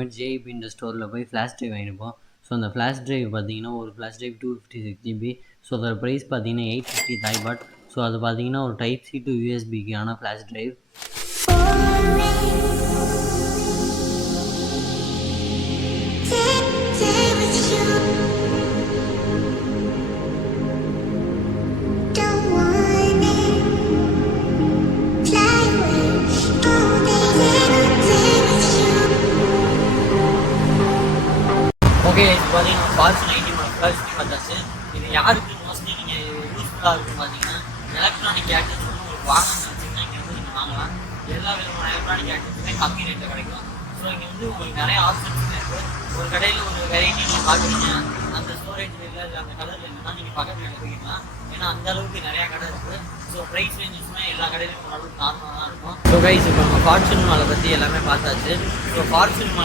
அதுக்கப்புறமேட்டு ஜேஇபின்ற ஸ்டோரில் போய் ஃப்ளாஷ் ட்ரைவ் வாங்கியிருப்போம். ஸோ அந்த ஃப்ளாஷ் ட்ரைவ் பார்த்தீங்கன்னா ஒரு ஃப்ளாஷ் ட்ரைவ் 256 GB. ஸோ அதோட ப்ரைஸ் பார்த்தீங்கன்னா 850 தாய் பாட். ஸோ அது பார்த்தீங்கன்னா ஒரு டைப் சி டு யூஎஸ்பிக்கான ஃப்ளாஷ் ட்ரைவ். ஓகே, இப்போ பார்த்தீங்கன்னா ஃபார்ச்சூன் 90 ஃபுல்லாக சுற்றி பார்த்தாச்சு. இது யாருக்கு மோஸ்ட்லி நீங்கள் யூஸ்ஃபுல்லாக இருக்கும் பார்த்தீங்கன்னா எலக்ட்ரானிக் கேட்ஜெட்ஸ் வந்து உங்களுக்கு வாங்கணும்னு வச்சிங்கன்னா இங்கே வந்து நீங்கள் வாங்கலாம். எல்லா விதமான எலக்ட்ரானிக் கேட்ஜெட்ஸுமே கம்மி ரேட்டில் கிடைக்கும். ஸோ இங்கே வந்து உங்களுக்கு நிறைய ஆப்ஷன்ஸ் இருக்குது. ஒரு கடையில் ஒரு வெரைட்டி நீங்கள் பார்க்குறீங்க, அந்த ஸ்டோரேஜ் இல்லை அந்த கலரில் இல்லைன்னா நீங்கள் பக்கத்தில் எடுத்துக்கலாம். ஏன்னா அந்த அளவுக்கு நிறையா கடை இருக்குது. ஸோ ப்ரைஸ் ரேஞ்சஸ்மே எல்லா கடையிலும் ஓரளவுக்கு நார்மலாக தான் இருக்கும். ஸோ கைஸ், இப்போ நம்ம ஃபார்ச்சூன் மாலை பற்றி எல்லாமே பார்த்தாச்சு. So fortune